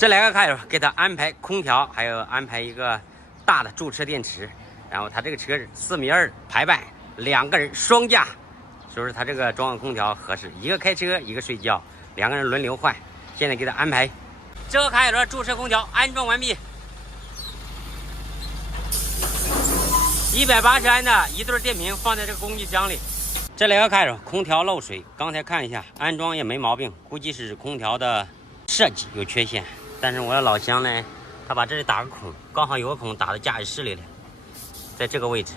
这两个开友给他安排空调，还有安排一个大的驻车电池。然后他这个车是4.2米排版，2个人双驾，所以说他这个装个空调合适，一个开车，一个睡觉，2个人轮流换。现在给他安排这个开友的驻车空调安装完毕，180安的一对电瓶放在这个工具箱里。这两个开友空调漏水，刚才看一下安装也没毛病，估计是空调的设计有缺陷。但是我的老乡呢，他把这里打个孔，刚好有个孔打到驾驶室里了，在这个位置。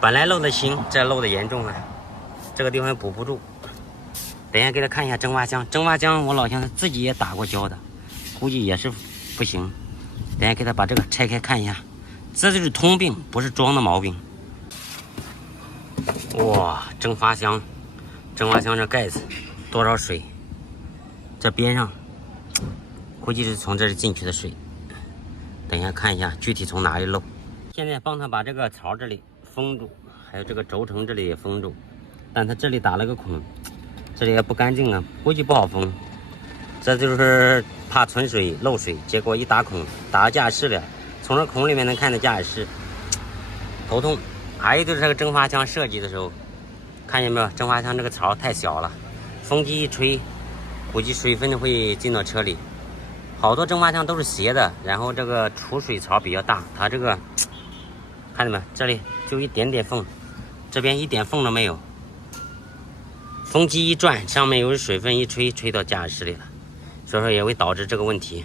本来漏的轻，这漏的严重了，这个地方补不住。等一下给他看一下蒸发箱，蒸发箱我老乡他自己也打过胶的，估计也是不行。等一下给他把这个拆开看一下，这就是通病，不是装的毛病。哇，蒸发箱这盖子多少水？这边上估计是从这里进去的水。等一下看一下具体从哪里漏。现在帮他把这个槽这里封住，还有这个轴承这里也封住，但他这里打了个孔，这里也不干净啊，估计不好封。这就是怕存水漏水，结果一打孔打到驾驶室了，从这孔里面能看到驾驶室，头痛。还有就是这个蒸发箱设计的时候，看见没有？蒸发箱这个槽太小了，风机一吹，估计水分会进到车里。好多蒸发箱都是斜的，然后这个储水槽比较大，它这个看见没？这里就一点点缝，这边一点缝都没有。风机一转，上面有水分一吹，吹到驾驶室里了，所以说也会导致这个问题。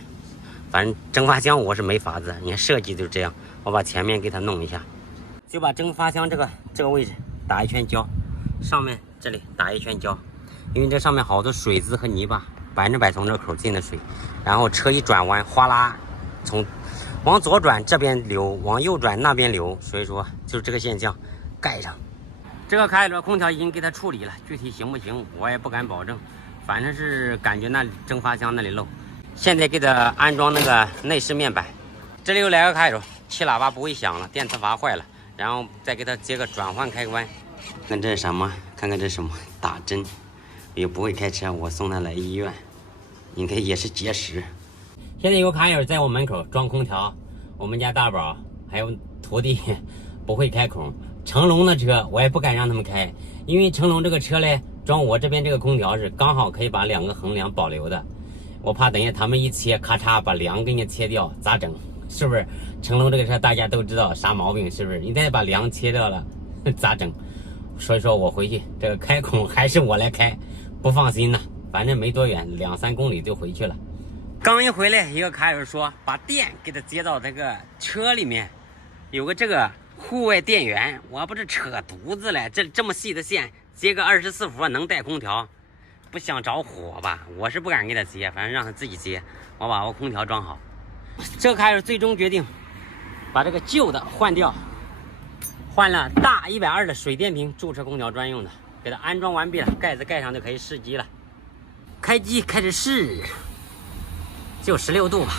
反正蒸发箱我是没法子，你看设计就是这样。我把前面给它弄一下，就把蒸发箱这个位置打一圈胶，上面这里打一圈胶，因为这上面好多水渍和泥巴，100%从这口进的水，然后车一转弯，哗啦，从往左转这边流，往右转那边流，所以说就是这个现象，盖上。这个开着空调已经给它处理了，具体行不行我也不敢保证，反正是感觉那里蒸发箱那里漏。现在给它安装那个内饰面板，这里有2个开手，气喇叭不会响了，电磁阀坏了，然后再给它接个转换开关。看这是什么？看看这是什么？打针。也不会开车，我送他来医院，应该也是结石。现在有卡友在我门口装空调，我们家大宝还有徒弟不会开孔。成龙的车我也不敢让他们开，因为成龙这个车嘞，装我这边这个空调是刚好可以把2个横梁保留的，我怕等下他们一切咔嚓把梁给你切掉，咋整？是不是？成龙这个车大家都知道啥毛病，是不是？你再把梁切掉了，咋整？所以说我回去这个开孔还是我来开，不放心呐。反正没多远，2、3公里就回去了。刚一回来，一个卡友说把电给他接到这个车里面，有个这个户外电源，我不是扯犊子了，这么细的线接个24伏能带空调，不想着火吧？我是不敢给他接，反正让他自己接，我把我空调装好。这卡友最终决定把这个旧的换掉，换了大120的水电瓶，驻车空调专用的，给它安装完毕了，盖子盖上就可以试机了。开机开始试，就16度吧。